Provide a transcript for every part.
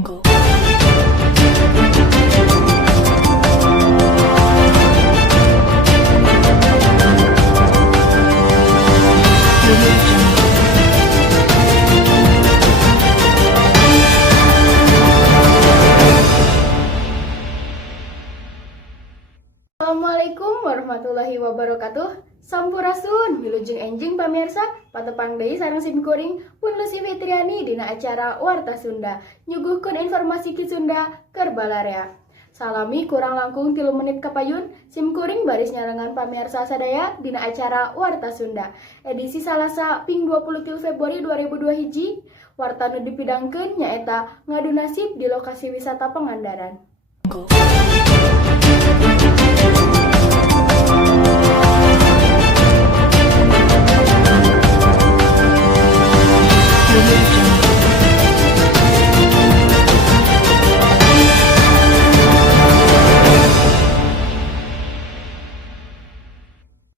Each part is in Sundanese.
Assalamualaikum warahmatullahi wabarakatuh. Sampurasun, wilujeng enjing pamirsa, patepang deui sareng simkuring pun Lucy Fitriani dina acara Warta Sunda. Nyuguhkeun informasi ti Sunda keur balarea. Salami kurang langkung 3 menit kapayun, simkuring baris nyarengan pamirsa sadaya dina acara Warta Sunda. Edisi Salasa ping 23 Februari 2002 hiji, warta nu dipidangkeun nyaeta ngadu nasib di lokasi wisata Pangandaran.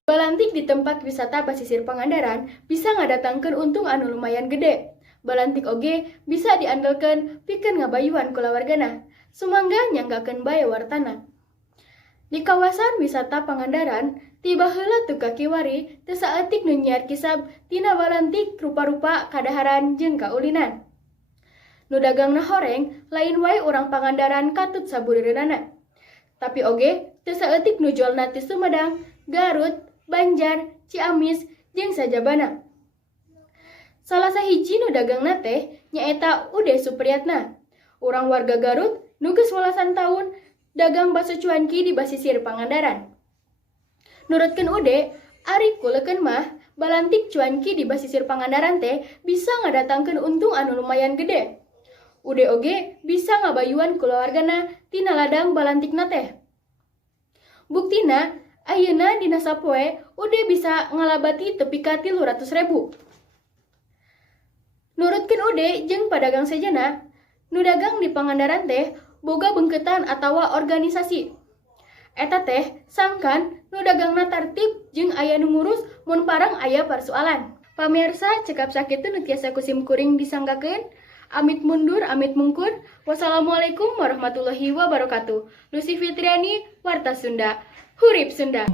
Balantik di tempat wisata pasisir Pangandaran bisa ngadatangkeun untung anu lumayan gede. Balantik oge bisa diandalkeun pikeun ngabayuan kulawargana. Sumangga nyanggakeun bae wartana. Di kawasan wisata Pangandaran, tiba heula tu kakiwari teu saeutik nu nyiar kisab tina balantik rupa-rupa kadaharan jeung kaulinan. Nu dagangna horeng lain wae urang Pangandaran katut sabureurana. Tapi oge teu saeutik nu jualna ti Sumedang, Garut, Banjar, Ciamis, jeung sajabana. Salah sahiji nu dagangna teh nyaeta Ude Supriyatna. Urang warga Garut nu geus 18 tahun dagang bakso cuanki di basisir Pangandaran. Nurutkeun Ude, ari kuleukeun mah balantik cuanki di basisir Pangandaran teh bisa ngadatangkeun untung anu lumayan gede. Ude oge bisa ngabayuan kulawargana tina ladang balantikna teh. Buktina, ayeuna dina sapoe Ude bisa ngalabati tepi ka 300.000. Nurutkeun Ude jeung padagang sejenna, nu dagang di Pangandaran teh boga beungkeutan atawa organisasi. Eta teh sangkan nu dagangna tartib jeung aya nu ngurus mun parang aya persoalan. Pamirsa, cekap sakitu nu tiasa kusim kuring disanggakeun. Amit mundur, amit mungkur. Wassalamualaikum warahmatullahi wabarakatuh. Lucy Fitriani, Warta Sunda. Hurip Sunda.